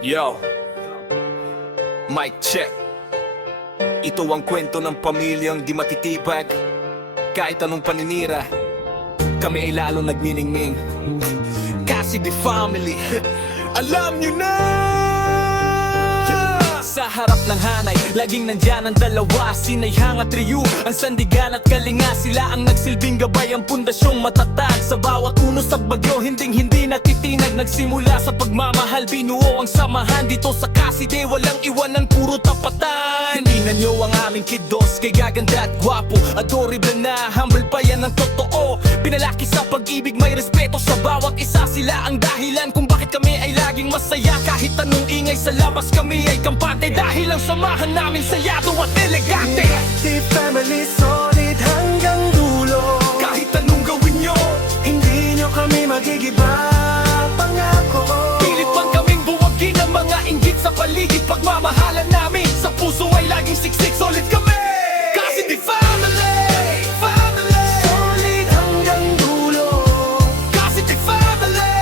Yo, mic check. Ito ang kwento ng pamilyang di matitibag. Kahit anong paninira, kami ay lalong nagniningning. Kasi the family, alam nyo na. Sa harap ng hanay, laging nandyan ang dalawa, Sinayhang at Ryu, ang sandigan at kalinga. Sila ang nagsilbing gabay, ang pundasyong matatag. Sa bawat unos at bagyo, hindi natitinag. Nagsimula sa pagmamahal, binuo ang samahan. Dito sa Caside, walang iwanan, puro tapatan. Tingnan nyo ang aming kiddos, kay gaganda at gwapo. Adorable na, humble pa yan ang totoo. Pinalaki sa pag-ibig, may respeto sa bawat isa. Sila ang dahilan kung bakit kami ay laging masaya. Kahit anong ingay sa labas, kami ay kampante. Dahil ang samahan namin sayado at elegante. The family solid hanggang dulo. Kahit anong gawin nyo, Hindi nyo kami magigiba, pangako. pilit man kaming buwagin ang mga inggit sa paligid. Pagmamahalan namin sa puso ay laging siksik. Solid kami, kasi the family, family. Solid hanggang dulo. Kasi the family,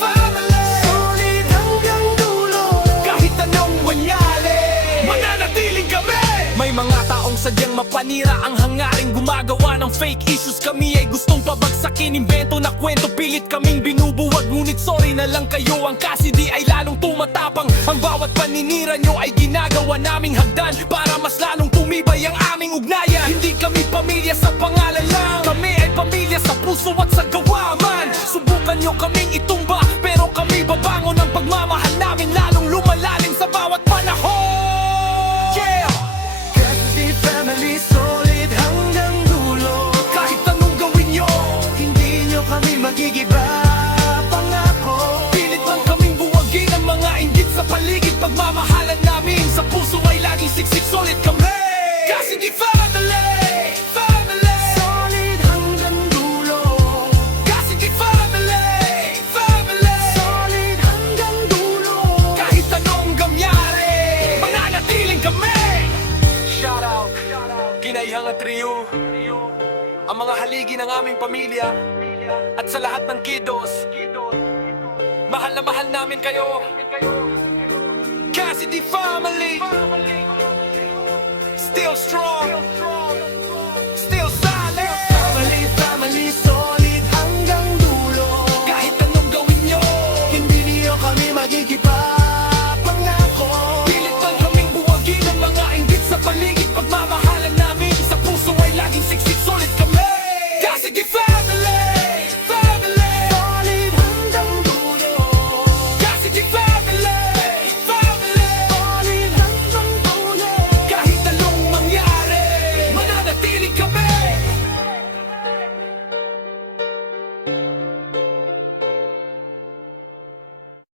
family. Solid hanggang dulo. Kahit anong manyali, mananatiling kami. May mga taong sadyang mapanira, ang hangaring gumagawa ng fake issues. Kami ay gustong pabagsakin, invento na kwento. Pilit kaming binubuwag, ngunit sorry na lang kayo. Ang Caside ay lalong tumatapang. Ang bawat paninira nyo ay ginagawa naming hagdan, para mas lalong tumibay ang aming ugnayan. Hindi kami pamilya sa pangalan lang, kami ay pamilya sa puso at sa gawa man. Subukan nyo kaming itumba, pero kami babangon. Ang pagmamahal namin lalong lumalalim sa bawat panahon. Yeah! The family solid hanggang dulo. Kahit anong gawin nyo, Hindi nyo kami magigiba, pangako. pilit man kaming buwagin ang mga inggit sa paligid. Pagmamahalan namin sa puso ay laging siksik. Solid kami, kasi di family, family. Solid hanggang dulo. Kasi di family, family. Solid hanggang dulo. Kahit anong gamyari, mananatiling kami. Shout out, Ginayhang at Ryu, ang mga haligi ng aming pamilya, at sa lahat ng kiddos, mahal na mahal namin kayo. Caside family, still strong.